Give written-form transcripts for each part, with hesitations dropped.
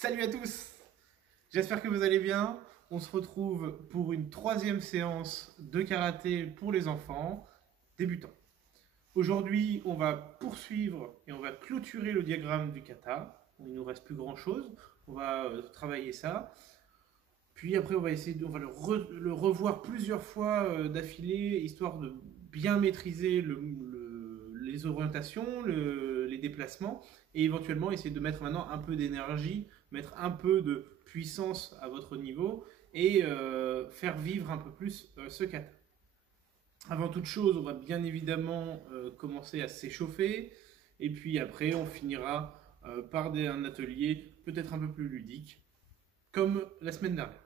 Salut à tous, j'espère que vous allez bien. On se retrouve pour une troisième séance de karaté pour les enfants débutants. Aujourd'hui, on va poursuivre et on va clôturer le diagramme du kata. Il ne nous reste plus grand chose, on va travailler ça. Puis après, on va le revoir plusieurs fois d'affilée, histoire de bien maîtriser les orientations, les déplacements, et éventuellement essayer de mettre maintenant un peu d'énergie, mettre un peu de puissance à votre niveau, et faire vivre un peu plus ce kata. Avant toute chose, on va bien évidemment commencer à s'échauffer, et puis après on finira par un atelier peut-être un peu plus ludique, comme la semaine dernière.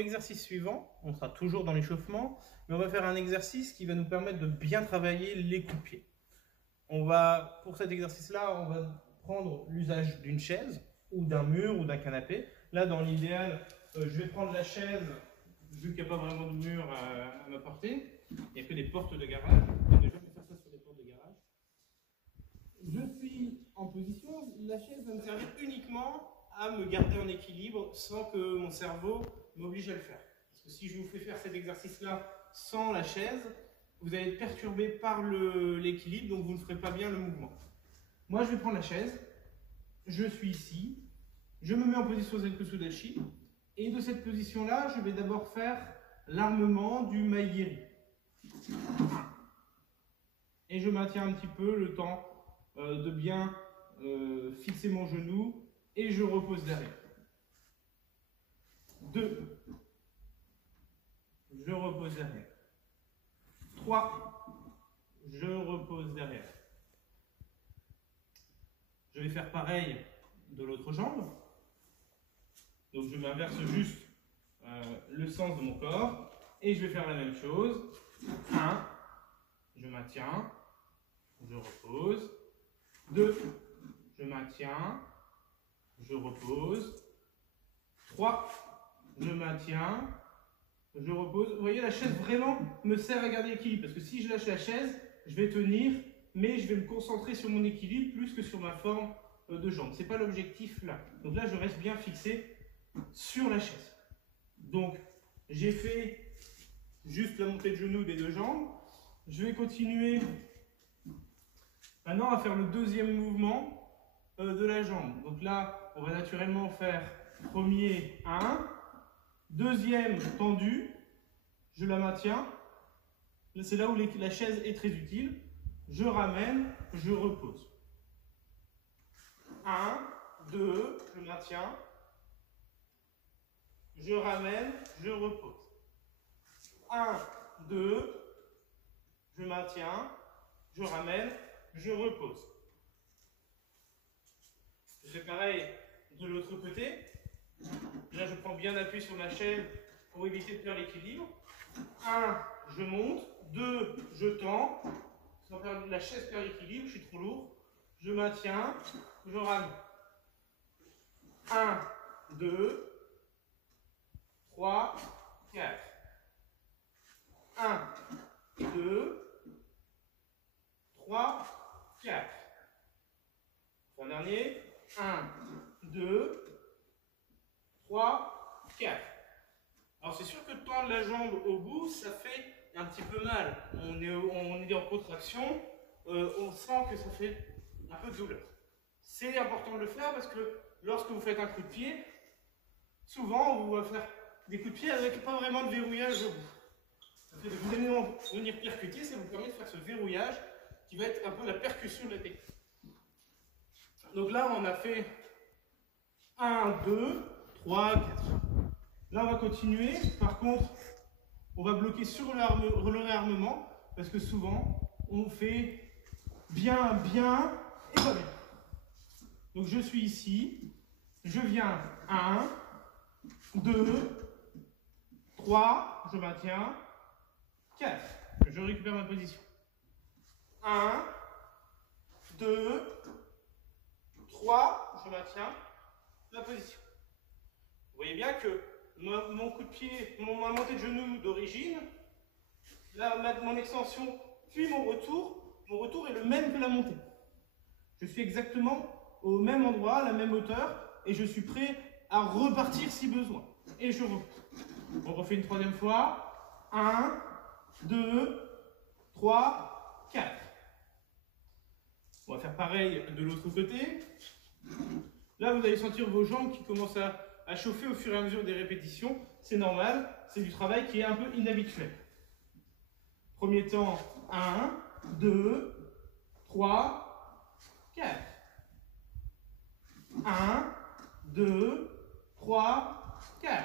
l'exercice suivant, on sera toujours dans l'échauffement, mais on va faire un exercice qui va nous permettre de bien travailler les coups de pied. Pour cet exercice-là, on va prendre l'usage d'une chaise, ou d'un mur, ou d'un canapé. Là, dans l'idéal, je vais prendre la chaise, vu qu'il n'y a pas vraiment de mur à ma portée. Il n'y a que des portes de garage. Je vais faire ça sur des portes de garage. Je suis en position, la chaise va me servir uniquement à me garder en équilibre sans que mon cerveau m'oblige à le faire. Parce que si je vous fais faire cet exercice-là sans la chaise, vous allez être perturbé par l'équilibre, donc vous ne ferez pas bien le mouvement. Moi, je vais prendre la chaise, je suis ici, je me mets en position Zenku Sudachi, et de cette position-là, je vais d'abord faire l'armement du Maigiri. Et je maintiens un petit peu le temps de bien fixer mon genou, et je repose derrière. 2. Je repose derrière. 3. Je repose derrière. Je vais faire pareil de l'autre jambe. Donc je m'inverse juste le sens de mon corps. Et je vais faire la même chose. 1. Je maintiens. Je repose. 2. Je maintiens. Je repose. 3. Je maintiens. Je repose. Vous voyez, la chaise vraiment me sert à garder l'équilibre. Parce que si je lâche la chaise, je vais tenir, mais je vais me concentrer sur mon équilibre plus que sur ma forme de jambe. Ce n'est pas l'objectif là. Donc là, je reste bien fixé sur la chaise. Donc, j'ai fait juste la montée de genou des deux jambes. Je vais continuer maintenant à faire le deuxième mouvement de la jambe. Donc là, on va naturellement faire premier 1. Deuxième tendu, je la maintiens. C'est là où la chaise est très utile. Je ramène, je repose. 1, 2, je maintiens. Je ramène, je repose. 1, 2, je maintiens. Je ramène, je repose. Je fais pareil de l'autre côté. Là, je prends bien appui sur ma chaise pour éviter de perdre l'équilibre. 1, je monte. 2, je tends. Sans perdre la chaise perd l'équilibre, je suis trop lourd. Je maintiens, je ramène. 1, 2, 3, 4. 1, 2, 3, 4. Un dernier. 1, 2, 3, 4. Alors c'est sûr que tendre la jambe au bout, ça fait un petit peu mal. On est en contraction, on sent que ça fait un peu de douleur. C'est important de le faire parce que lorsque vous faites un coup de pied, souvent on va faire des coups de pied avec pas vraiment de verrouillage au bout. Ça fait de venir percuter, ça vous permet de faire ce verrouillage qui va être un peu la percussion de la technique. Donc là on a fait 1, 2, 3, 4. Là, on va continuer. Par contre, on va bloquer sur le réarmement parce que souvent, on fait bien, bien et pas bien. Donc, je suis ici. Je viens 1, 2, 3, je maintiens, 4. Je récupère ma position. 1, 2, 3, je maintiens ma position. Vous voyez bien que mon coup de pied, ma montée de genou d'origine, mon extension, puis mon retour est le même que la montée. Je suis exactement au même endroit, à la même hauteur, et je suis prêt à repartir si besoin. Et je repose. On refait une troisième fois. 1, 2, 3, 4. On va faire pareil de l'autre côté. Là, vous allez sentir vos jambes qui commencent à chauffer au fur et à mesure des répétitions. C'est normal, c'est du travail qui est un peu inhabituel. Premier temps, 1, 2, 3, 4. 1, 2, 3, 4.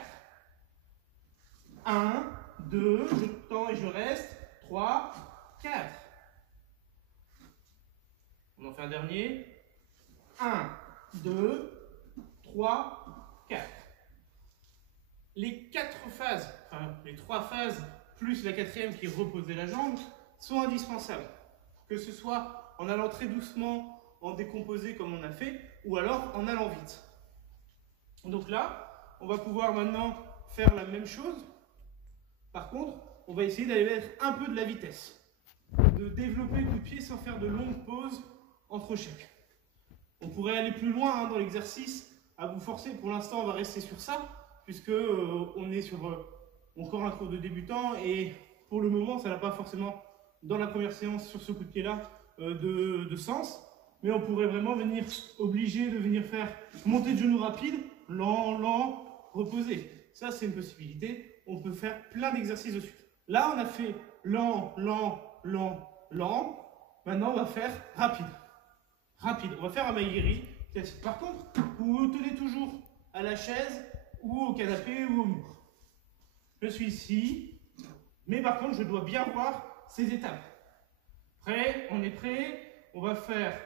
1, 2, je tends et je reste. 3, 4. On en fait un dernier. 1, 2, 3, 4. Les 4 phases, enfin les 3 phases, plus la 4e qui est reposer la jambe, sont indispensables. Que ce soit en allant très doucement, en décomposé comme on a fait, ou alors en allant vite. Donc là, on va pouvoir maintenant faire la même chose. Par contre, on va essayer d'aller mettre un peu de la vitesse. De développer le coup de pied sans faire de longues pauses entre chaque. On pourrait aller plus loin dans l'exercice, à vous forcer. Pour l'instant, on va rester sur ça, puisque on est sur encore un cours de débutant, et pour le moment, ça n'a pas forcément, dans la première séance, sur ce coup de pied-là, de sens. Mais on pourrait vraiment venir obliger de venir faire monter de genoux rapide, lent, lent, reposer. Ça, c'est une possibilité. On peut faire plein d'exercices dessus. Là, on a fait lent, lent, lent, lent. Maintenant, on va faire rapide. Rapide. On va faire un maïgiri classique. Par contre, vous vous tenez toujours à la chaise ou au canapé ou au mur. Je suis ici, mais par contre, je dois bien voir ces étapes. Prêt? On est prêt? On va faire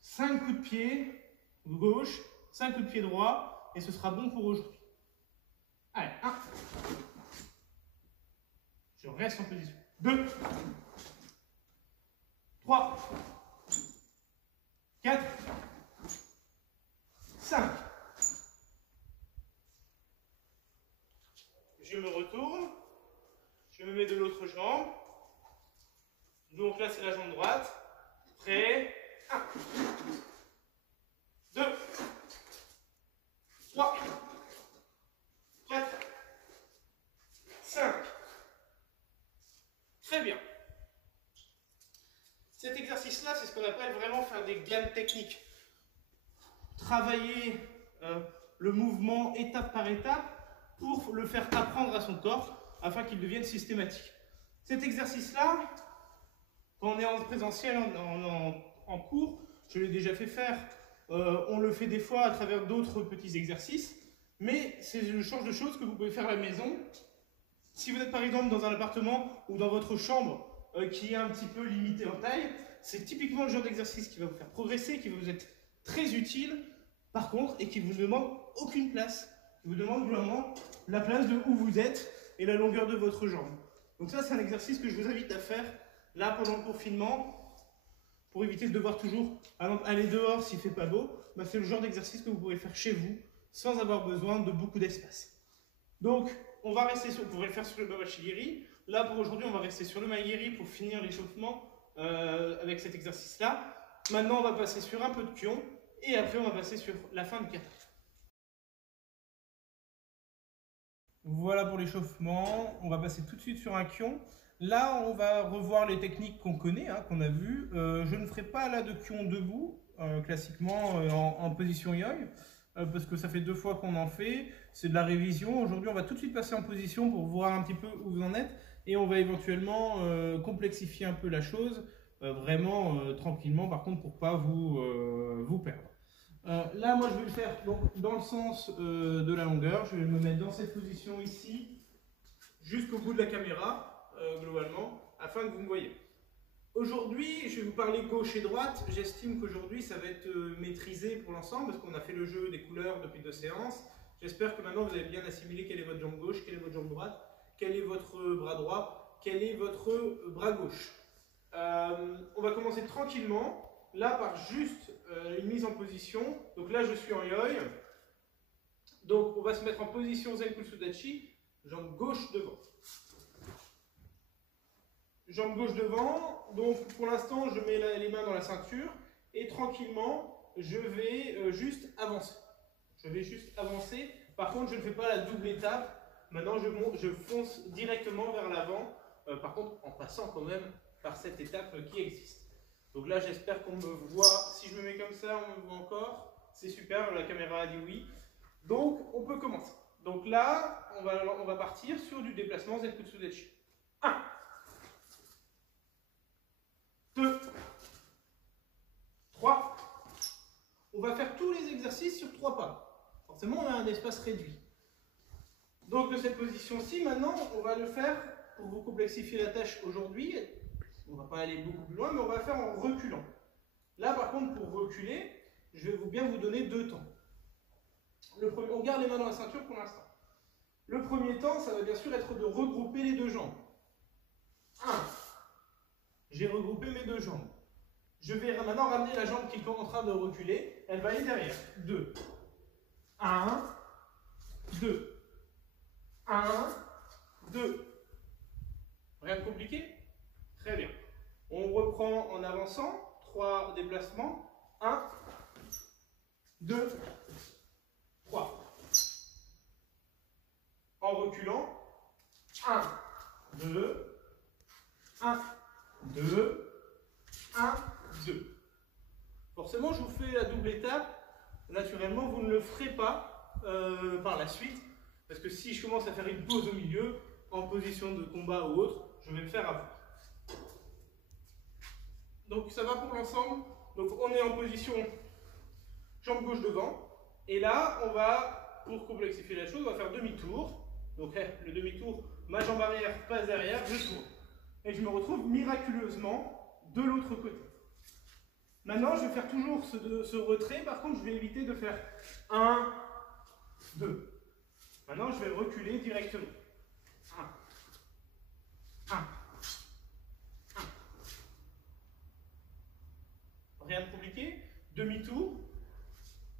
5 coups de pied gauche, 5 coups de pied droit, et ce sera bon pour aujourd'hui. Allez, 1. Je reste en position. 2. 3. 4. 5. Je me retourne. Je me mets de l'autre jambe. Donc là, c'est la jambe droite. Prêt? 1. 2. 3. 4. 5. Très bien. Cet exercice-là, c'est ce qu'on appelle vraiment faire des gammes techniques. Travailler le mouvement étape par étape pour le faire apprendre à son corps afin qu'il devienne systématique. Cet exercice-là, quand on est en présentiel, en cours, je l'ai déjà fait faire, on le fait des fois à travers d'autres petits exercices, mais c'est le genre de choses que vous pouvez faire à la maison. Si vous êtes par exemple dans un appartement ou dans votre chambre qui est un petit peu limité en taille, c'est typiquement le genre d'exercice qui va vous faire progresser, qui va vous être très utile, par contre, et qui ne vous demande aucune place. Qui vous demande vraiment la place de où vous êtes et la longueur de votre jambe. Donc ça, c'est un exercice que je vous invite à faire là pendant le confinement, pour éviter de devoir toujours aller dehors s'il ne fait pas beau. Bah, c'est le genre d'exercice que vous pourrez faire chez vous, sans avoir besoin de beaucoup d'espace. Donc, on va rester sur, vous pourrez le faire sur le Bawashigiri. Là, pour aujourd'hui, on va rester sur le Maïgiri pour finir l'échauffement avec cet exercice-là. Maintenant, on va passer sur un peu de Kyon. Et après, on va passer sur la fin de kata. Voilà pour l'échauffement. On va passer tout de suite sur un Kyon. Là, on va revoir les techniques qu'on connaît, hein, qu'on a vues. Je ne ferai pas là de Kyon debout, classiquement en position yoi, parce que ça fait 2 fois qu'on en fait. C'est de la révision. Aujourd'hui, on va tout de suite passer en position pour voir un petit peu où vous en êtes. Et on va éventuellement complexifier un peu la chose, vraiment tranquillement, par contre, pour ne pas vous perdre. Là, moi, je vais le faire donc, dans le sens de la longueur. Je vais me mettre dans cette position ici, jusqu'au bout de la caméra, globalement, afin que vous me voyez. Aujourd'hui, je vais vous parler gauche et droite. J'estime qu'aujourd'hui, ça va être maîtrisé pour l'ensemble, parce qu'on a fait le jeu des couleurs depuis 2 séances. J'espère que maintenant, vous avez bien assimilé quelle est votre jambe gauche, quelle est votre jambe droite, quel est votre bras droit, quel est votre bras gauche. On va commencer tranquillement. Là, par juste une mise en position. Donc là, je suis en yoi. Donc, on va se mettre en position Zenkusudachi, jambe gauche devant. Jambe gauche devant. Donc, pour l'instant, je mets les mains dans la ceinture. Et tranquillement, je vais juste avancer. Je vais juste avancer. Par contre, je ne fais pas la double étape. Maintenant, je fonce directement vers l'avant. Par contre, en passant quand même par cette étape qui existe. Donc là, j'espère qu'on me voit. Si je me mets comme ça, on me voit encore. C'est super, la caméra a dit oui. Donc, on peut commencer. Donc là, on va partir sur du déplacement Zenkusudachi. 1. 2. 3. On va faire tous les exercices sur 3 pas. Forcément, on a un espace réduit. Donc, de cette position-ci, maintenant, on va le faire pour vous complexifier la tâche aujourd'hui. On ne va pas aller beaucoup plus loin, mais on va le faire en reculant. Là, par contre, pour reculer, je vais bien vous donner 2 temps. Le premier, on garde les mains dans la ceinture pour l'instant. Le premier temps, ça va bien sûr être de regrouper les deux jambes. 1. J'ai regroupé mes deux jambes. Je vais maintenant ramener la jambe qui est en train de reculer. Elle va aller derrière. 2. 1, 2. 1, 2. Rien de compliqué? Très bien. On reprend en avançant. 3 déplacements. 1, 2, 3. En reculant. 1, 2, 1, 2, 1, 2. Forcément, je vous fais la double étape. Naturellement, vous ne le ferez pas par la suite. Parce que si je commence à faire une pause au milieu, en position de combat ou autre, je vais me faire avoir. Donc ça va pour l'ensemble. Donc on est en position jambe gauche devant. Et là, on va, pour complexifier la chose, on va faire demi-tour. Donc le demi-tour, ma jambe arrière passe derrière, je tourne. Et je me retrouve miraculeusement de l'autre côté. Maintenant, je vais faire toujours ce retrait. Par contre, je vais éviter de faire 1, 2. Maintenant, je vais reculer directement. 1, 1, 1. Rien de compliqué. Demi-tour.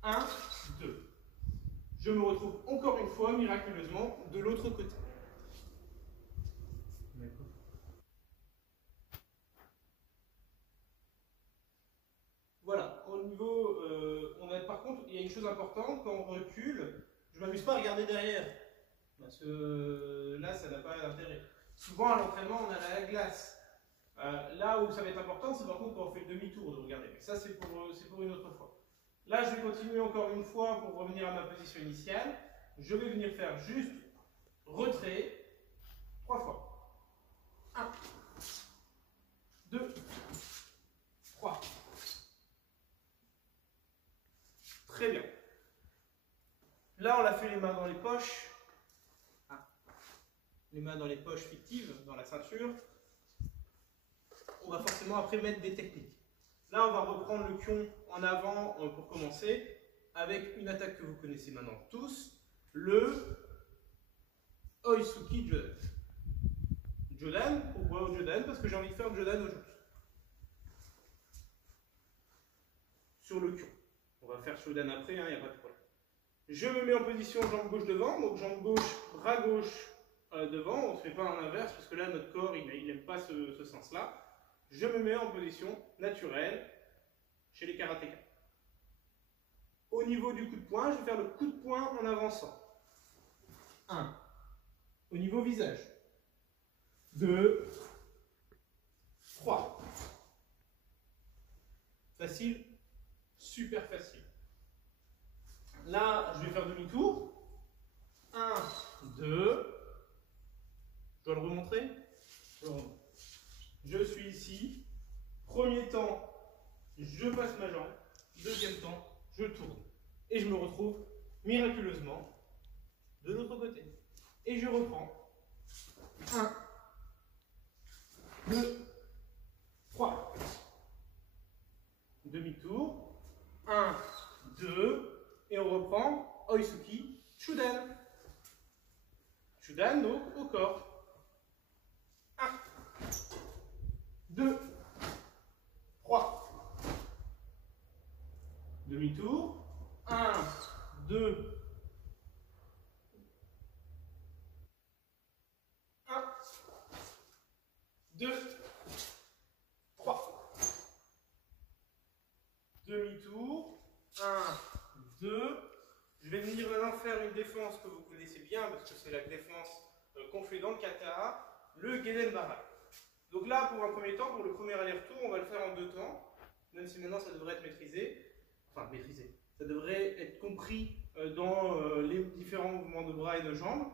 1, 2. Je me retrouve encore une fois, miraculeusement, de l'autre côté. Voilà, au niveau, par contre, il y a une chose importante, quand on recule, je ne m'amuse pas à regarder derrière, parce que là, ça n'a pas d'intérêt. Souvent, à l'entraînement, on a la glace. Là où ça va être important, c'est par contre quand on fait le demi-tour de regarder. Mais ça, c'est pour une autre fois. Là, je vais continuer encore une fois pour revenir à ma position initiale. Je vais venir faire juste retrait 3 fois. 1, 2, 3. Très bien. Là, on a fait les mains dans les poches. Les mains dans les poches fictives, dans la ceinture. On va forcément après mettre des techniques. Là, on va reprendre le kion en avant pour commencer, avec une attaque que vous connaissez maintenant tous, le Oisuki Jodan. Jodan, pourquoi Jodan? Parce que j'ai envie de faire Jodan aujourd'hui. Sur le kion. On va faire Shodan après, il n'y a pas de problème. Je me mets en position jambe gauche devant, donc jambe gauche, bras gauche devant. On ne se fait pas en inverse, parce que là, notre corps, il n'aime pas ce sens-là. Je me mets en position naturelle chez les karatékas. Au niveau du coup de poing, je vais faire le coup de poing en avançant. 1. Au niveau visage. 2. 3. Facile? Super facile. Là, je vais faire demi-tour. 1, 2. Je dois le remontrer? Je suis ici. Premier temps, je passe ma jambe. Deuxième temps, je tourne. Et je me retrouve miraculeusement de l'autre côté. Et je reprends. 1, 2, 3. Demi-tour. 1, 2. Et on reprend Oisuki Shudan. Shudan, donc au corps. 1, 2, 3. Demi-tour. 1, 2, 1, 2, 3. Demi-tour. 1, 2. Je vais venir maintenant faire une défense que vous connaissez bien, parce que c'est la défense qu'on fait dans le kata, le Geden Barai. Donc là, pour un premier temps, pour le premier aller-retour, on va le faire en 2 temps, même si maintenant ça devrait être maîtrisé. Enfin, maîtrisé. Ça devrait être compris dans les différents mouvements de bras et de jambes.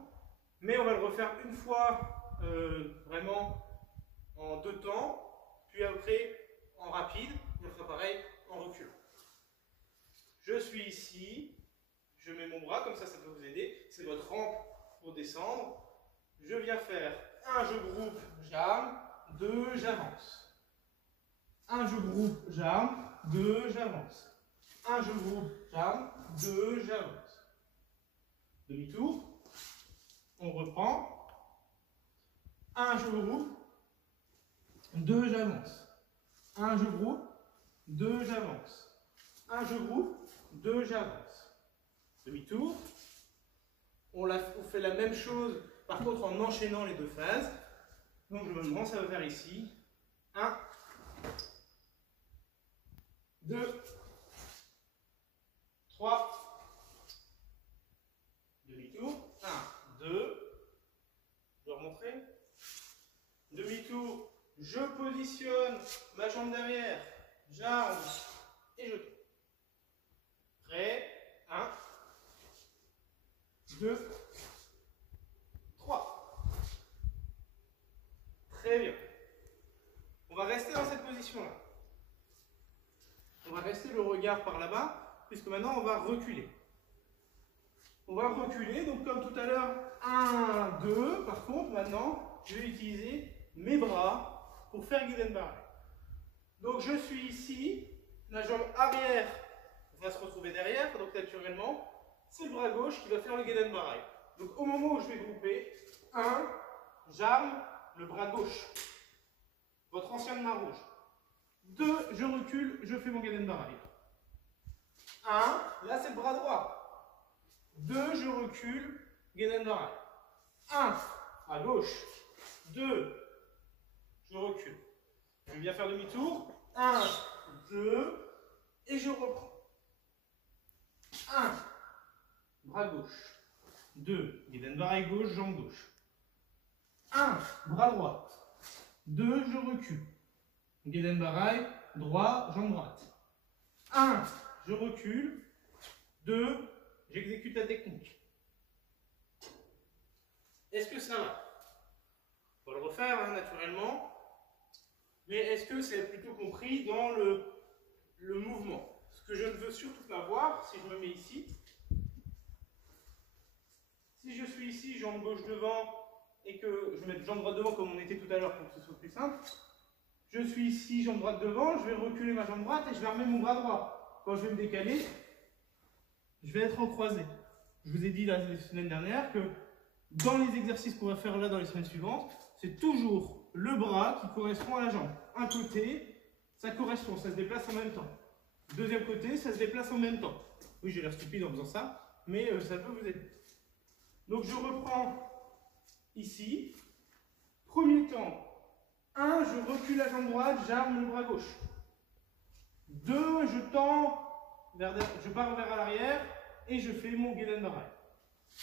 Mais on va le refaire une fois vraiment en 2 temps, puis après en rapide, et on fera pareil en reculant. Je suis ici, je mets mon bras, comme ça, ça peut vous aider. C'est votre rampe pour descendre. Je viens faire 1, je groupe, j'arme, 2, j'avance. 1, je groupe, j'arme, 2, j'avance. 1, je groupe, j'arme, 2, j'avance. Demi-tour. On reprend. 1, je groupe. 2, j'avance. 1, je groupe. 2, j'avance. 1, je groupe. 2, j'avance. Demi-tour. On fait la même chose, par contre en enchaînant les deux phases. Donc je me demande, ça va faire ici. 1, 2, 3, demi-tour. 1, 2, je dois remontrer. Demi-tour, je positionne ma jambe derrière, j'arme et je tourne. Prêt. 1, 2, 3. Très bien. On va rester dans cette position-là. On va rester le regard par là-bas, puisque maintenant on va reculer. On va reculer, donc comme tout à l'heure, 1, 2. Par contre, maintenant, je vais utiliser mes bras pour faire guide and barrel. Donc je suis ici, la jambe arrière va se retrouver derrière, donc naturellement, c'est le bras gauche qui va faire le guide and barrel. Donc au moment où je vais grouper, 1, j'arme le bras gauche, votre ancienne main rouge. 2, je recule, je fais mon guide and barrel. 1, là c'est le bras droit. 2, je recule, guide and barrel. 1, à gauche. 2, je recule. Je vais bien faire demi-tour. 1, 2, et je reprends. 1, bras gauche. 2, guide and barrel gauche, jambe gauche. 1, bras droit. 2, je recule. Guide and barrel, droit, jambe droite. 1, je recule. 2, j'exécute la technique. Est-ce que ça va? On va le refaire, hein, naturellement. Mais est-ce que c'est plutôt compris dans le mouvement? Ce que je ne veux surtout pas voir, si je me mets ici, si je suis ici, jambe gauche devant, et que je mets jambe droite devant comme on était tout à l'heure pour que ce soit plus simple, je suis ici, jambe droite devant, je vais reculer ma jambe droite et je vais remettre mon bras droit. Quand je vais me décaler, je vais être en croisé. Je vous ai dit la semaine dernière que dans les exercices qu'on va faire là dans les semaines suivantes, c'est toujours le bras qui correspond à la jambe. Un côté, ça correspond, ça se déplace en même temps. Deuxième côté, ça se déplace en même temps. Oui, j'ai l'air stupide en faisant ça, mais ça peut vous aider. Donc je reprends ici. Premier temps, 1, je recule la jambe droite, j'arme le bras gauche. 2, je tends, je pars vers l'arrière et je fais mon guide and barrel.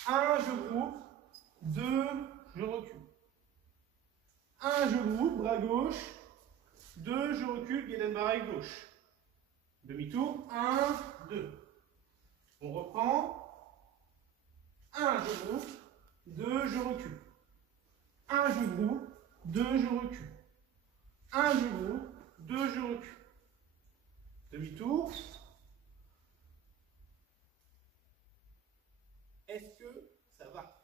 1, je groupe. 2, je recule. 1, je groupe, bras gauche. 2, je recule, guide and barrel gauche. Demi-tour, 1, 2. On reprend. 1, je groupe. 2, je recule. 1, je groupe. 2, je recule. 1, je groupe. 2, je recule. Demi-tour. Est-ce que ça va?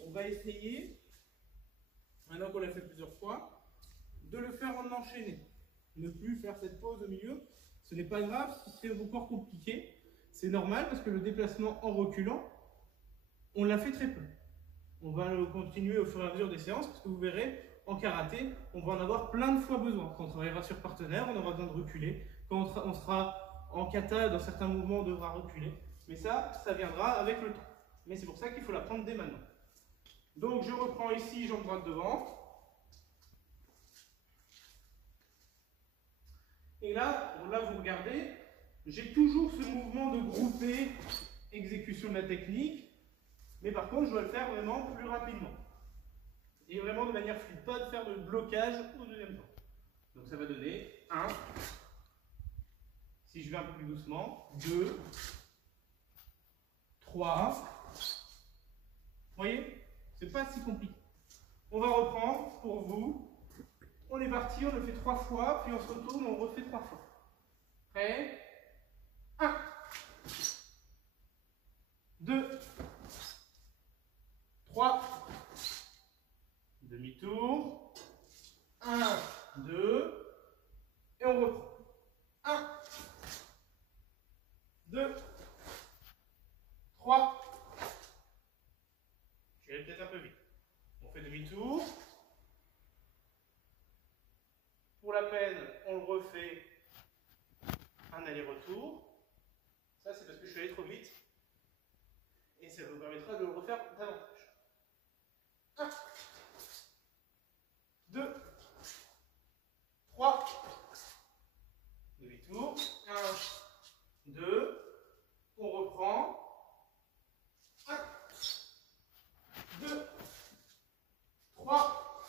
On va essayer, maintenant qu'on l'a fait plusieurs fois, de le faire en enchaîné. Ne plus faire cette pause au milieu. Ce n'est pas grave si c'est encore compliqué. C'est normal parce que le déplacement en reculant, on l'a fait très peu. On va le continuer au fur et à mesure des séances parce que vous verrez, en karaté, on va en avoir plein de fois besoin. Quand on travaillera sur partenaire, on aura besoin de reculer. Quand on sera en kata, dans certains mouvements, on devra reculer. Mais ça viendra avec le temps. Mais c'est pour ça qu'il faut l'apprendre dès maintenant. Donc je reprends ici, jambe droite devant. Et là, vous regardez, j'ai toujours ce mouvement de grouper, exécution de la technique. Mais par contre, je dois le faire vraiment plus rapidement. Et vraiment de manière fluide, pas de faire de blocage au deuxième temps. Donc ça va donner 1. Si je vais un peu plus doucement, 2, 3. Vous voyez? C'est pas si compliqué. On va reprendre pour vous. On est parti, on le fait 3 fois, puis on se retourne, on refait 3 fois. Prêt? 1, 2, 3, demi-tour, 1, 2, et on reprend. 1, 2, 3, peut-être un peu vite. On fait demi-tour. Pour la peine, on le refait un aller-retour. Ça, c'est parce que je suis allé trop vite. Et ça vous permettra de le refaire davantage. 1, 2, 3, demi-tour. 1, 2, on reprend. 1, 2, 3.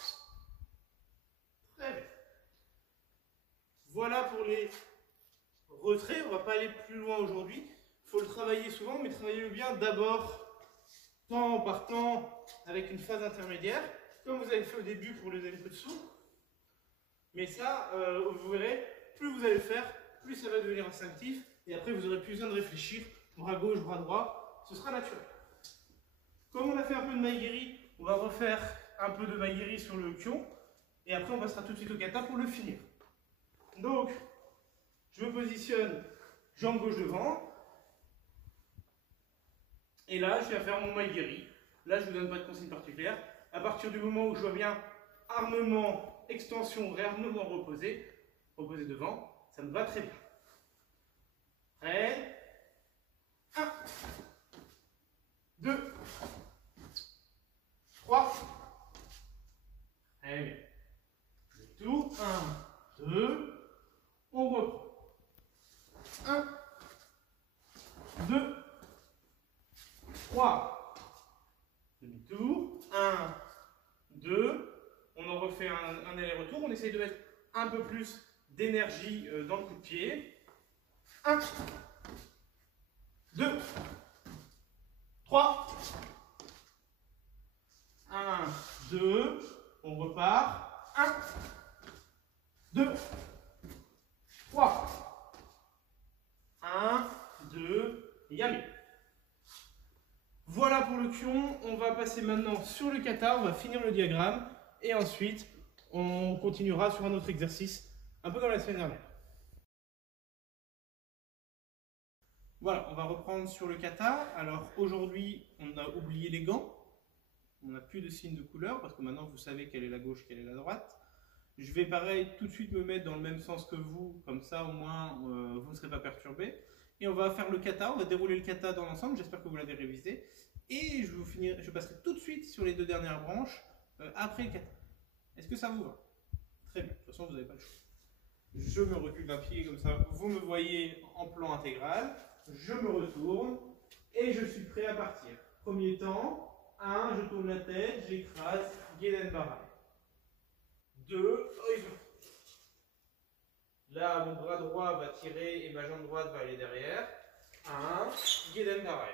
Très bien. Voilà pour les retraits. On ne va pas aller plus loin aujourd'hui. Il faut le travailler souvent, mais travaillez-le bien d'abord, temps par temps, avec une phase intermédiaire, comme vous avez fait au début pour le Zenputsu. Mais ça, vous verrez, plus vous allez le faire, plus ça va devenir instinctif. Et après, vous n'aurez plus besoin de réfléchir. Bras gauche, bras droit, ce sera naturel. Comme on a fait un peu de Maegiri, on va refaire un peu de Maegiri sur le Kyon. Et après, on passera tout de suite au kata pour le finir. Donc, je me positionne jambe gauche devant. Et là, je vais faire mon Maegiri. Là, je ne vous donne pas de consigne particulière. À partir du moment où je vois bien armement, extension, réarmement reposé, reposé devant, ça me va très bien. Prêt? 1, 2, 3. Très bien. Tout. 1, 2. On reprend. 1, 2, 3. Demi-tour. 1, 2. On en refait un aller-retour. On essaye de mettre un peu plus d'énergie dans le coup de pied. 1, 2, 3. 1, 2. On repart. 1, 2, 3. 1, 2, yami. Voilà pour le Kyon. On va passer maintenant sur le kata. On va finir le diagramme. Et ensuite, on continuera sur un autre exercice, un peu comme la semaine dernière. Voilà, on va reprendre sur le kata. Alors aujourd'hui, on a oublié les gants. On n'a plus de signe de couleur parce que maintenant vous savez quelle est la gauche, quelle est la droite. Je vais pareil tout de suite me mettre dans le même sens que vous, comme ça au moins vous ne serez pas perturbés. Et on va faire le kata, on va dérouler le kata dans l'ensemble, j'espère que vous l'avez révisé. Et je passerai tout de suite sur les deux dernières branches après le kata. Est-ce que ça vous va? Très bien, de toute façon vous n'avez pas le choix. Je me recule d'un pied comme ça, vous me voyez en plan intégral. Je me retourne et je suis prêt à partir. Premier temps. 1, je tourne la tête, j'écrase, Gedan Barai. 2, là, mon bras droit va tirer et ma jambe droite va aller derrière. 1, Gedan Barai.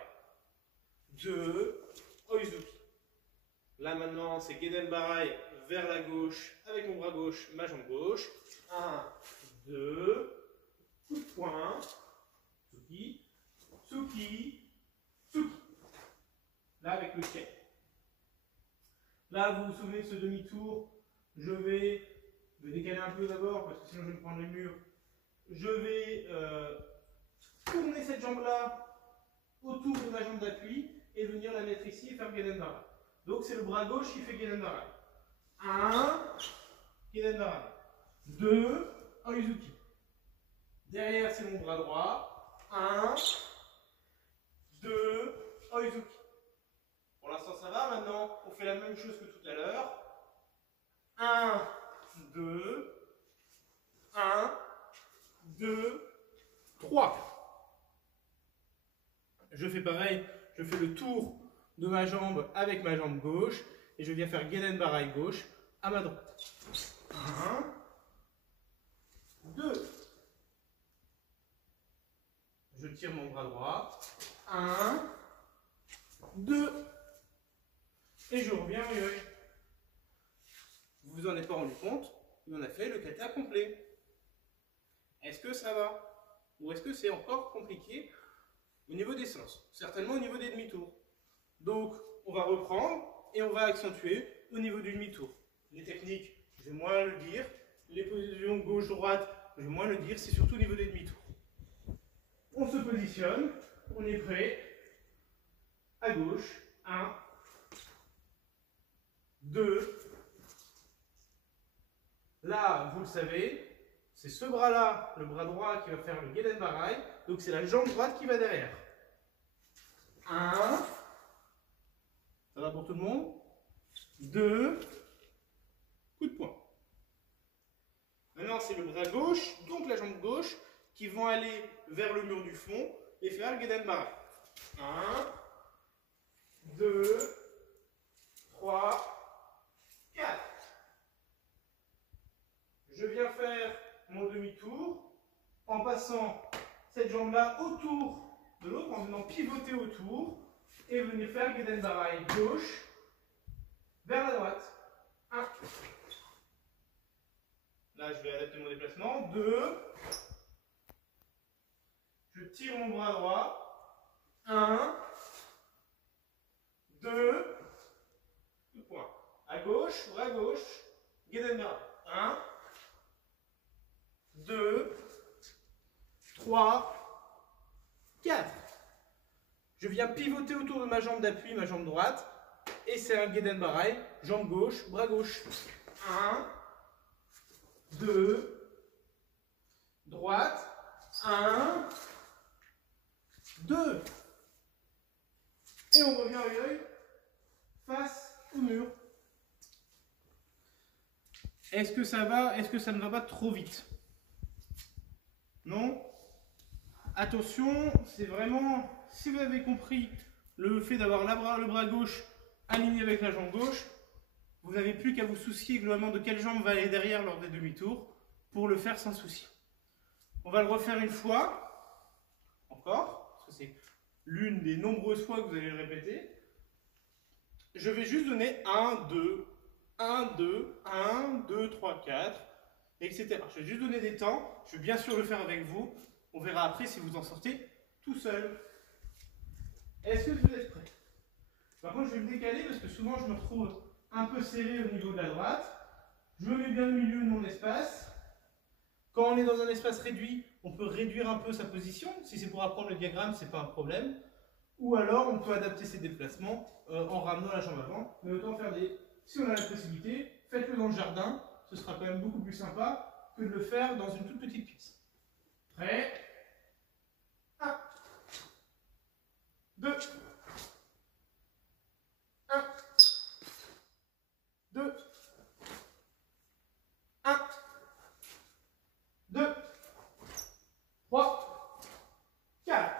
2, Oizuki. Là maintenant, c'est Gedan Barai vers la gauche, avec mon bras gauche, ma jambe gauche. 1, 2, coup de poing, Tsuki, Tsuki, Tsuki. Là, avec le pied. Là, vous vous souvenez de ce demi-tour, je vais me décaler un peu d'abord, parce que sinon je vais me prendre les murs. Je vais tourner cette jambe-là autour de ma jambe d'appui et venir la mettre ici et faire Gedan Barai. Donc c'est le bras gauche qui fait Gedan Barai. 1, Gedan Barai. 2, Oizuki. Derrière, c'est mon bras droit. 1, 2, Oizuki. Pour l'instant, ça va. Maintenant, on fait la même chose que tout à l'heure. 1, 2, 1, 2, 3. Je fais pareil. Je fais le tour de ma jambe avec ma jambe gauche. Et je viens faire Gedan Barai gauche à ma droite. 1, 2. Je tire mon bras droit. 1, 2. Et je reviens, oui. Vous vous en êtes pas rendu compte, mais on a fait le kata complet. Est-ce que ça va? Ou est-ce que c'est encore compliqué au niveau des sens? Certainement au niveau des demi-tours. Donc, on va reprendre et on va accentuer au niveau du demi-tour. Les techniques, je vais moins le dire. Les positions gauche-droite, je vais moins le dire. C'est surtout au niveau des demi-tours. On se positionne, on est prêt. À gauche, 1, 2. Là, vous le savez, c'est ce bras-là, le bras droit, qui va faire le Gedenbaraj. Donc c'est la jambe droite qui va derrière. 1. Ça va pour tout le monde? 2. Coup de poing. Maintenant, c'est le bras gauche, donc la jambe gauche, qui vont aller vers le mur du fond et faire le Gedenbaraj. 1, 2, 3, 4. Je viens faire mon demi-tour en passant cette jambe-là autour de l'autre, en venant pivoter autour et venir faire Gedenbaraj gauche vers la droite. 1. Là, je vais adapter mon déplacement. 2. Je tire mon bras droit. 1. 2. Coup de poing. À gauche, bras gauche. Gedenbaraj. 1. 2. 3. 4. Je viens pivoter autour de ma jambe d'appui, ma jambe droite. Et c'est un Gedenbaraj. Jambe gauche, bras gauche. 1. 2, droite, 1, 2. Et on revient à l'œil face au mur. Est-ce que ça va? Est-ce que ça ne va pas trop vite? Non? Attention, c'est vraiment, si vous avez compris le fait d'avoir le bras gauche aligné avec la jambe gauche, vous n'avez plus qu'à vous soucier globalement de quelle jambe va aller derrière lors des demi-tours pour le faire sans souci. On va le refaire une fois, encore, parce que c'est l'une des nombreuses fois que vous allez le répéter. Je vais juste donner 1, 2, 1, 2, 1, 2, 3, 4, etc. Je vais juste donner des temps. Je vais bien sûr le faire avec vous. On verra après si vous en sortez tout seul. Est-ce que vous êtes prêts? Par contre, je vais me décaler parce que souvent je me retrouve un peu serré au niveau de la droite. Je me mets bien au milieu de mon espace. Quand on est dans un espace réduit, on peut réduire un peu sa position. Si c'est pour apprendre le diagramme, ce n'est pas un problème. Ou alors, on peut adapter ses déplacements en ramenant la jambe avant. Mais autant faire des... Si on a la possibilité, faites-le dans le jardin. Ce sera quand même beaucoup plus sympa que de le faire dans une toute petite pièce. Prêt? 1, 2, 1, 2, 1, 2, 3, 4,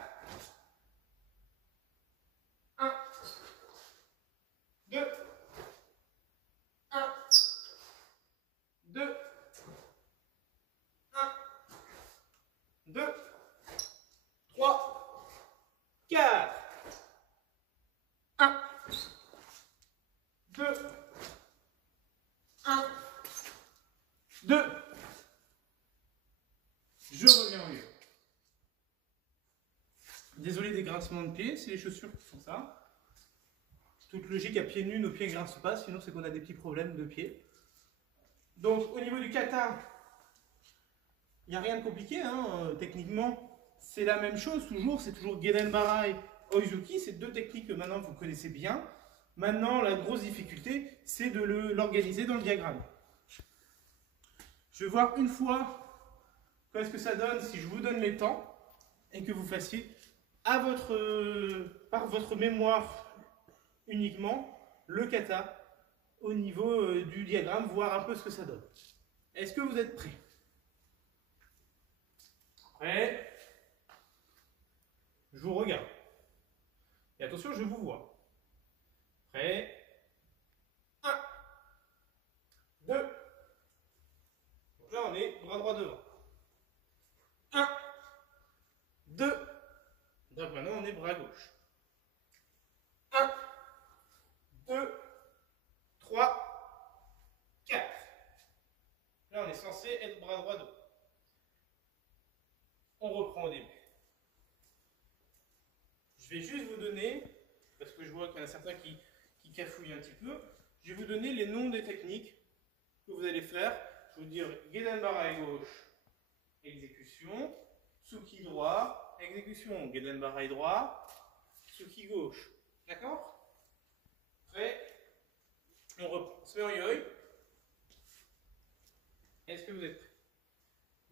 1, 2, 1, 2, 1, 2, 3, 4, 1, 2, 1, 2. Je reviens au lieu. Désolé des grincements de pieds, c'est les chaussures qui font ça. Toute logique, à pieds nus, nos pieds ne grincent pas, sinon c'est qu'on a des petits problèmes de pieds. Donc au niveau du kata, il n'y a rien de compliqué, hein, techniquement. C'est la même chose toujours, c'est toujours Gedenbaraj, Oizuki, c'est deux techniques que maintenant vous connaissez bien. Maintenant, la grosse difficulté, c'est de l'organiser dans le diagramme. Je vais voir une fois qu'est-ce que ça donne si je vous donne les temps et que vous fassiez par votre mémoire uniquement le kata au niveau du diagramme, voir un peu ce que ça donne. Est-ce que vous êtes prêts? Prêts? Je vous regarde. Et attention, je vous vois. Prêt? 1, 2. Donc là, on est bras droit devant. 1, 2. Donc maintenant, on est bras gauche. 1, 2, 3, 4. Là, on est censé être bras droit devant. On reprend au début. Je vais juste vous donner, parce que je vois qu'il y en a certains qui cafouillent un petit peu, je vais vous donner les noms des techniques que vous allez faire. Je vais vous dire Gedenbaraj gauche, exécution, Tsuki droit, exécution, Gedenbaraj droit, Tsuki gauche. D'accord? Prêt? On reprend. on se met en yoi. Est-ce que vous êtes prêts?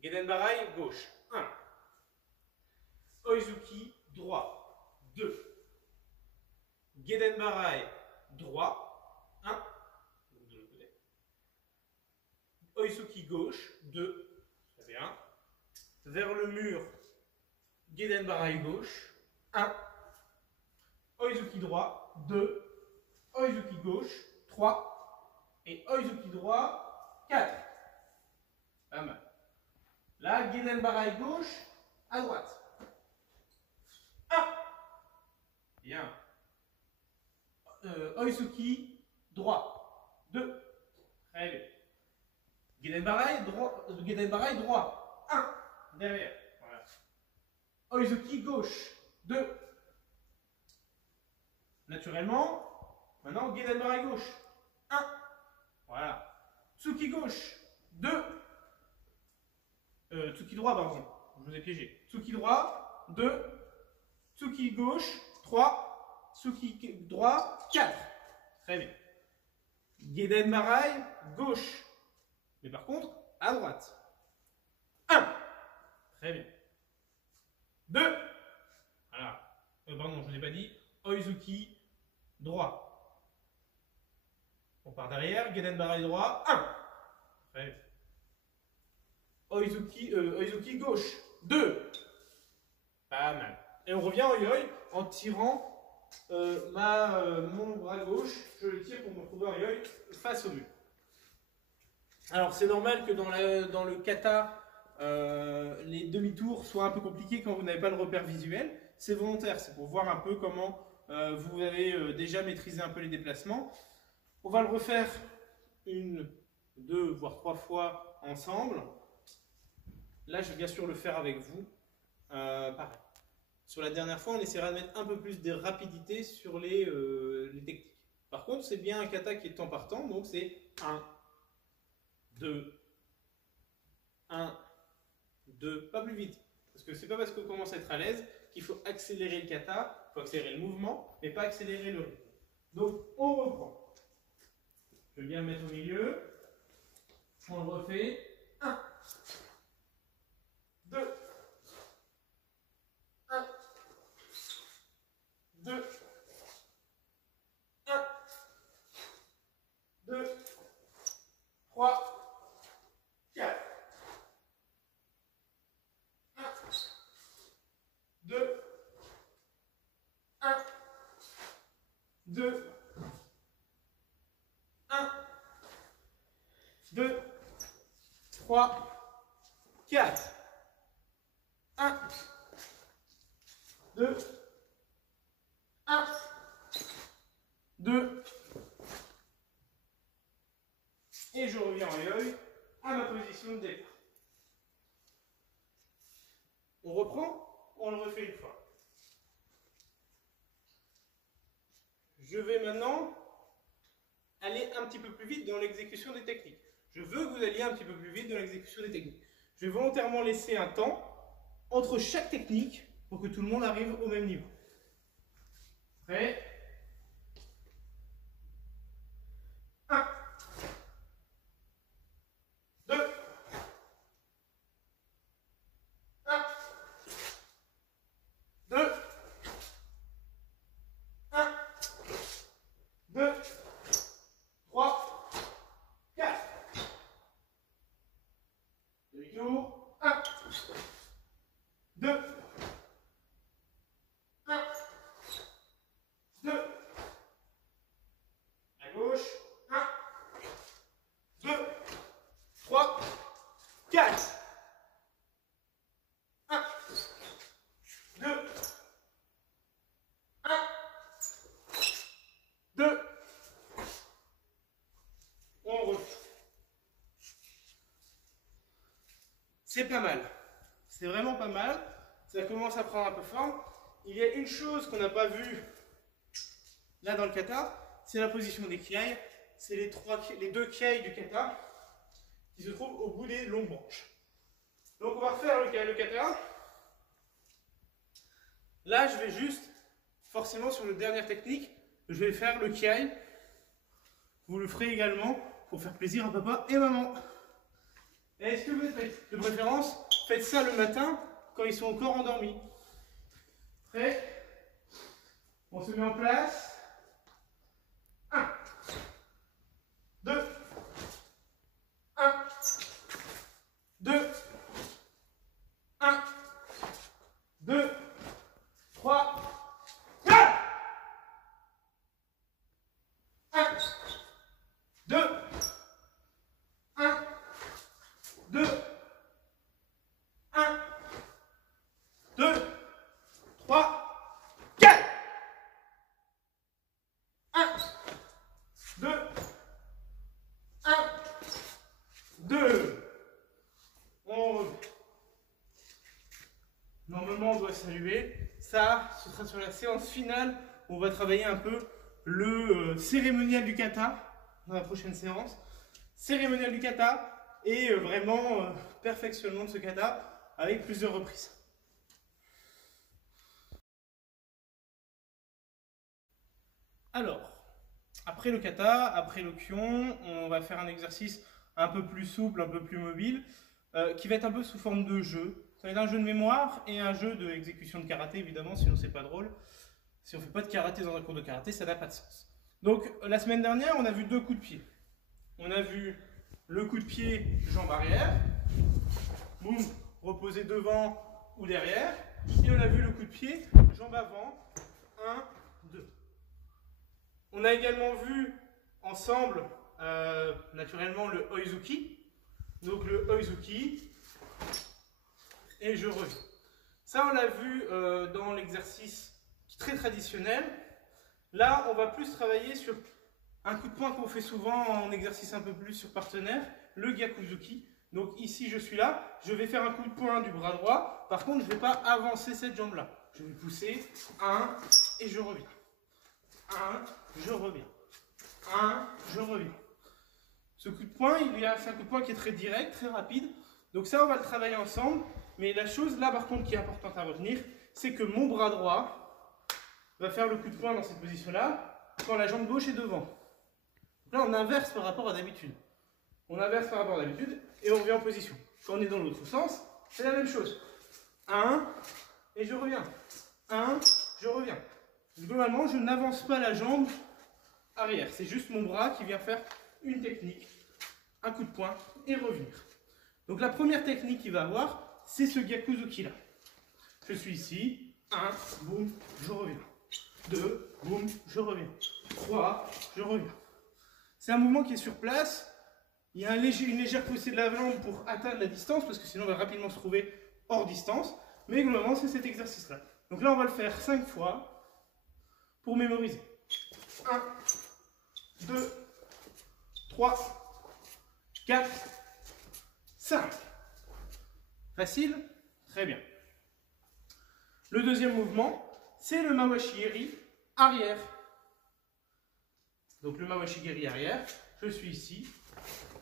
Gedenbarai, gauche, 1. Oizuki, droit, 2. Gedenbarai, droit, 1. De l'autre côté. Oizuki, gauche, 2. Très bien. Vers le mur, Gedenbarai, gauche, 1. Oizuki droit, 2. Oizuki gauche, 3. Et Oizuki droit, 4. Pas mal. Là, Gedenbarai gauche, à droite. 1. Bien. Oizuki droit, 2. Très bien. Gedenbarai droit, 1. Derrière. Voilà. Oizuki gauche, 2. Naturellement, maintenant, Gedenbarai gauche, 1. Voilà. Tsuki gauche, 2. Tsuki droit, pardon. Je vous ai piégé. Tsuki droit, 2. Tsuki gauche, 3. Tsuki droit, 4. Très bien. Gedenbarai gauche. Mais par contre, à droite. 1. Très bien. 2. Voilà. Pardon, je ne vous ai pas dit. Oizuki droit. On part derrière. Gedenbarai droit. 1. Très bien. Oizuki gauche. 2. Pas mal. Et on revient en yoi en tirant mon bras gauche. Je le tire pour me retrouver en yoi face au mur. Alors c'est normal que dans le kata, les demi-tours soient un peu compliqués quand vous n'avez pas le repère visuel. C'est volontaire, c'est pour voir un peu comment vous avez déjà maîtrisé un peu les déplacements. On va le refaire 1, 2, voire 3 fois ensemble. Là, je vais bien sûr le faire avec vous. Pareil. Sur la dernière fois, on essaiera de mettre un peu plus de rapidité sur les techniques. Par contre, c'est bien un kata qui est temps par temps, donc c'est 1, 2, 1, 2, pas plus vite. Parce que c'est pas parce qu'on commence à être à l'aise qu'il faut accélérer le kata, il faut accélérer le mouvement, mais pas accélérer le rythme. Donc, on reprend. Je vais bien le mettre au milieu. On le refait. 1, 2, 1, 2, 1, 2, 3, 4. 1, 2, 1, 2, 1, 2, 3, 4. 1, 2, 1, 2. Et je reviens en yoi à ma position de départ. On reprend, on le refait une fois. Je vais maintenant aller un petit peu plus vite dans l'exécution des techniques. Je veux que vous alliez un petit peu plus vite dans l'exécution des techniques. Je vais volontairement laisser un temps entre chaque technique pour que tout le monde arrive au même niveau. Prêt? 1, 2, 1, 2, 1, 2, 3, 4. Demi-tour. 1, 2, 1, 2, à gauche, 1, 2, 3, 4. 1, 2, 1, 2, on refait. C'est pas mal. C'est vraiment pas mal. Ça commence à prendre un peu forme. Il y a une chose qu'on n'a pas vue là dans le kata, c'est la position des kiai. C'est les deux kiai du kata qui se trouvent au bout des longues branches. Donc on va refaire le kata. Là, je vais juste, forcément sur la dernière technique, je vais faire le kiai vous le ferez également pour faire plaisir à papa et maman. Et est-ce que vous êtes prêts? De préférence, faites ça le matin quand ils sont encore endormis. Prêt? On se met en place. 1, 2, 1, 2, 1, 2, 3, 4. 1, 2, 1, 2, 1, 2, 3, 4. 1, 2, 1, 2. On revient. Normalement, on doit saluer. Ça, ce sera sur la séance finale. On va travailler un peu le cérémonial du kata dans la prochaine séance. Cérémonial du kata et vraiment perfectionnement de ce kata avec plusieurs reprises. Alors, après le kata, après le kion, on va faire un exercice un peu plus souple, un peu plus mobile, qui va être un peu sous forme de jeu. Ça va être un jeu de mémoire et un jeu d'exécution de karaté, évidemment, sinon c'est pas drôle. Si on ne fait pas de karaté dans un cours de karaté, ça n'a pas de sens. Donc, la semaine dernière, on a vu 2 coups de pied. On a vu le coup de pied jambe arrière, boum, reposé devant ou derrière, et on a vu le coup de pied jambe avant, 1, 2. On a également vu ensemble, naturellement, le Oizuki. Donc le Oizuki, et je reviens. Ça, on l'a vu dans l'exercice très traditionnel. Là, on va plus travailler sur un coup de poing qu'on fait souvent en exercice un peu plus sur partenaire, le Gyakuzuki. Donc ici, je suis là, je vais faire un coup de poing du bras droit. Par contre, je ne vais pas avancer cette jambe-là. Je vais pousser, 1, et je reviens. 1, je reviens. 1, je reviens. Ce coup de poing, c'est un coup de poing qui est très direct, très rapide. Donc ça, on va le travailler ensemble. Mais la chose là, par contre, qui est importante à retenir, c'est que mon bras droit va faire le coup de poing dans cette position-là quand la jambe gauche est devant. Donc là, on inverse par rapport à d'habitude. On inverse par rapport à d'habitude et on revient en position. Quand on est dans l'autre sens, c'est la même chose. 1, et je reviens. 1, je reviens. Globalement, je n'avance pas la jambe arrière. C'est juste mon bras qui vient faire une technique, un coup de poing et revenir. Donc la première technique qu'il va avoir, c'est ce Gyakuzuki là. Je suis ici, 1, boum, je reviens. 2, boum, je reviens. 3, je reviens. C'est un mouvement qui est sur place. Il y a une légère poussée de la jambe pour atteindre la distance, parce que sinon on va rapidement se trouver hors distance. Mais globalement, c'est cet exercice-là. Donc là, on va le faire 5 fois pour mémoriser. 1, 2, 3, 4, 5. Facile? Très bien. Le deuxième mouvement, c'est le Mawashigiri arrière. Donc le Mawashigiri arrière, je suis ici.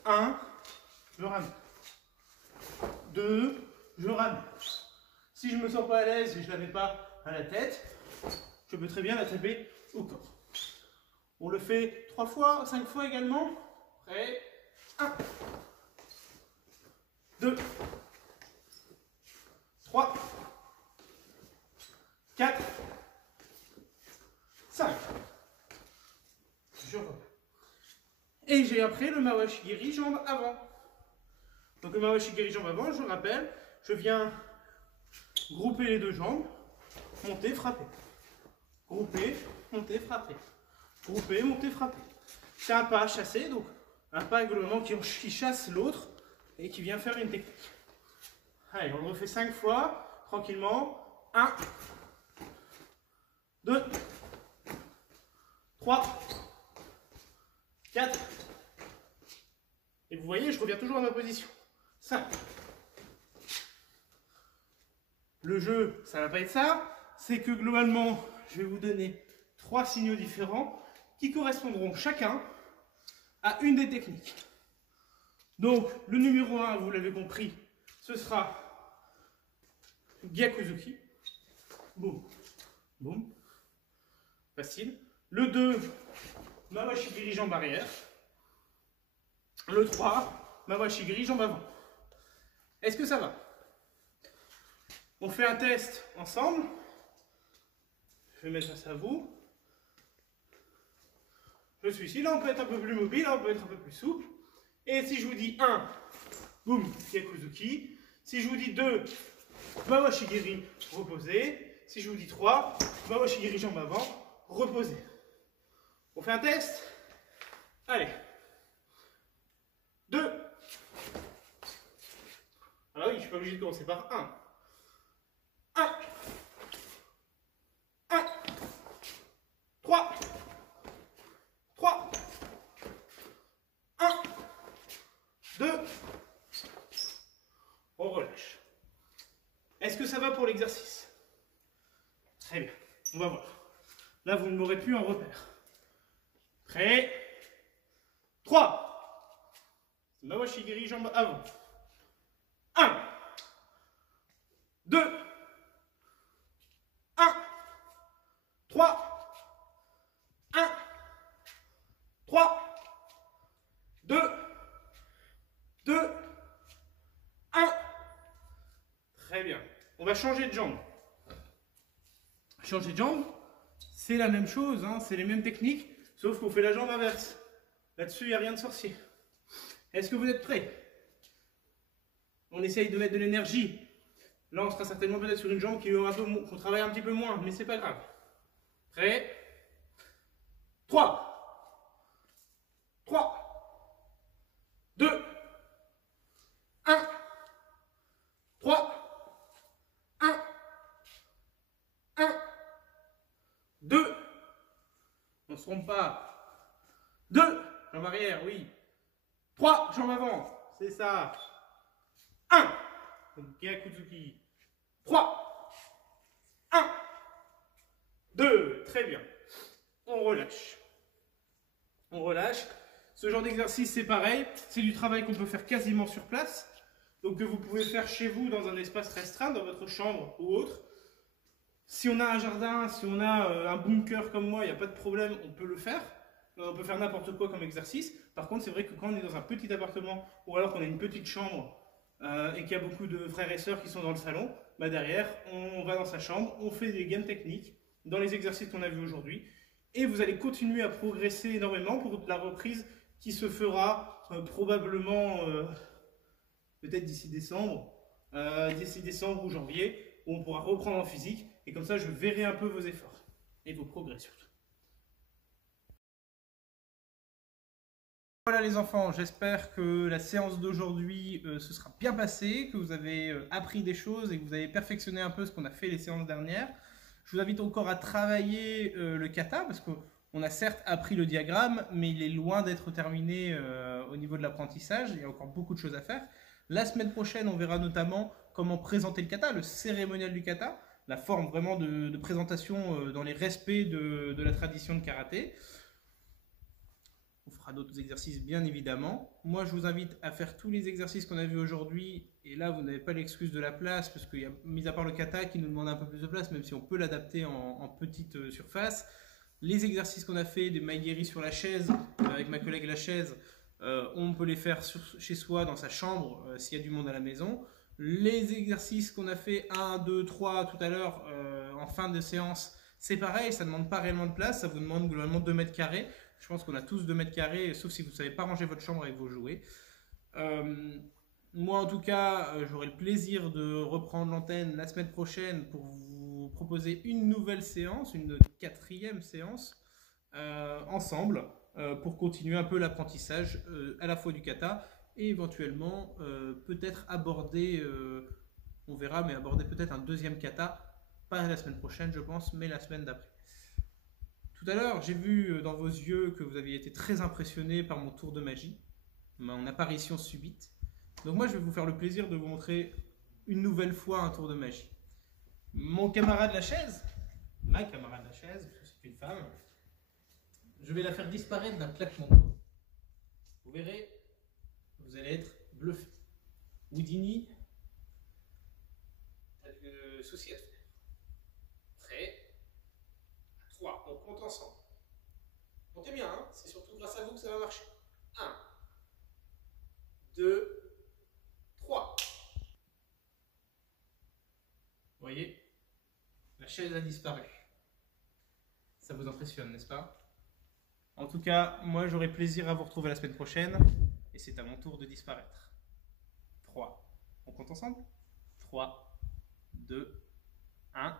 1, je ramène. 2, je ramène. Si je ne me sens pas à l'aise et je ne la mets pas à la tête, je peux très bien la taper au corps. On le fait 3 fois, 5 fois également. Prêt? 1, 2, 3, 4, 5. Je reviens. Et j'ai après le Mawashigiri jambe avant. Donc le Mawashigiri jambe avant, je rappelle, je viens grouper les deux jambes, monter, frapper. Grouper, monter, frapper. Grouper, monter, frapper. C'est un pas chassé, donc un pas globalement qui chasse l'autre et qui vient faire une technique. Allez, on le refait 5 fois, tranquillement. 1, 2, 3, 4. Et vous voyez, je reviens toujours à ma position. 5. Le jeu, ça ne va pas être ça. C'est que globalement, je vais vous donner 3 signaux différents qui correspondront chacun à une des techniques. Donc, le numéro 1, vous l'avez compris, ce sera Gyakuzuki. Boum, boum. Facile. Le 2, Mawashigiri jambe arrière. Le 3, Mawashi-giri, jambe avant. Est-ce que ça va? On fait un test ensemble. Je vais mettre face à vous. Je suis ici, là on peut être un peu plus mobile, là on peut être un peu plus souple. Et si je vous dis 1, boum, Kyakuzuki. Si je vous dis 2, Mawashi-giri, reposez. Si je vous dis 3, Mawashi-giri, jambe avant, reposez. On fait un test? Allez. 2. Alors oui, je ne suis pas obligé de commencer par 1. 1. 1. 3. 3. 1. 2. On relâche. Est-ce que ça va pour l'exercice? Très bien. On va voir. Là, vous ne m'aurez plus en repère. Prêt? 3. Mawashi-giri, jambe avant. 1. 2. 1. 3. 1. 3. 2. 2. 1. Très bien. On va changer de jambe. Changer de jambe, c'est la même chose, hein, c'est les mêmes techniques, sauf qu'on fait la jambe inverse. Là-dessus, il n'y a rien de sorcier. Est-ce que vous êtes prêts? On essaye de mettre de l'énergie. Là, on sera certainement peut-être sur une jambe qu'on travaille un petit peu moins, mais c'est pas grave. Prêt? 3. 3. 2. 1. 3. 1. 1. 2. On ne se trompe pas. 2. Jambe arrière, oui. 3. Jambe avant. C'est ça. 1. Kyakuzuki. 3. 1. 2. Très bien. On relâche. On relâche. Ce genre d'exercice, c'est pareil. C'est du travail qu'on peut faire quasiment sur place. Donc que vous pouvez faire chez vous dans un espace restreint, dans votre chambre ou autre. Si on a un jardin, si on a un bunker comme moi, il n'y a pas de problème, on peut le faire. On peut faire n'importe quoi comme exercice. Par contre, c'est vrai que quand on est dans un petit appartement ou alors qu'on a une petite chambre et qu'il y a beaucoup de frères et sœurs qui sont dans le salon, bah derrière, on va dans sa chambre, on fait des gains techniques dans les exercices qu'on a vus aujourd'hui. Et vous allez continuer à progresser énormément pour la reprise qui se fera probablement peut-être d'ici décembre ou janvier, où on pourra reprendre en physique. Et comme ça, je verrai un peu vos efforts et vos progrès surtout. Voilà les enfants, j'espère que la séance d'aujourd'hui se sera bien passée, que vous avez appris des choses et que vous avez perfectionné un peu ce qu'on a fait les séances dernières. Je vous invite encore à travailler le kata parce qu'on a certes appris le diagramme, mais il est loin d'être terminé au niveau de l'apprentissage. Il y a encore beaucoup de choses à faire. La semaine prochaine, on verra notamment comment présenter le kata, le cérémonial du kata, la forme vraiment de présentation dans les respects de la tradition de karaté. On fera d'autres exercices bien évidemment. Moi je vous invite à faire tous les exercices qu'on a vus aujourd'hui. Et là vous n'avez pas l'excuse de la place parce qu'il y a, mis à part le kata qui nous demande un peu plus de place, même si on peut l'adapter en petite surface. Les exercices qu'on a fait, des maigiri sur la chaise, avec ma collègue la chaise, on peut les faire chez soi dans sa chambre s'il y a du monde à la maison. Les exercices qu'on a fait 1, 2, 3 tout à l'heure en fin de séance, c'est pareil, ça ne demande pas réellement de place, ça vous demande globalement 2 mètres carrés. Je pense qu'on a tous 2 mètres carrés, sauf si vous ne savez pas ranger votre chambre avec vos jouets. Moi, en tout cas, j'aurai le plaisir de reprendre l'antenne la semaine prochaine pour vous proposer une nouvelle séance, une 4e séance, ensemble, pour continuer un peu l'apprentissage à la fois du kata et éventuellement peut-être aborder, on verra, mais aborder peut-être un 2e kata, pas la semaine prochaine, je pense, mais la semaine d'après. Tout à l'heure, j'ai vu dans vos yeux que vous aviez été très impressionné par mon tour de magie, mon apparition subite. Donc moi, je vais vous faire le plaisir de vous montrer une nouvelle fois un tour de magie. Mon camarade la chaise, ma camarade la chaise, parce que c'est une femme, je vais la faire disparaître d'un claquement de doigts. Vous verrez, vous allez être bluffé. Houdini, t'as du souci à te faire. Prêt? 3, on compte ensemble. Comptez bien, hein, c'est surtout grâce à vous que ça va marcher. 1, chaise a disparu. Ça vous impressionne, n'est-ce pas? En tout cas, moi j'aurai plaisir à vous retrouver la semaine prochaine. Et c'est à mon tour de disparaître. 3. On compte ensemble? 3, 2, 1.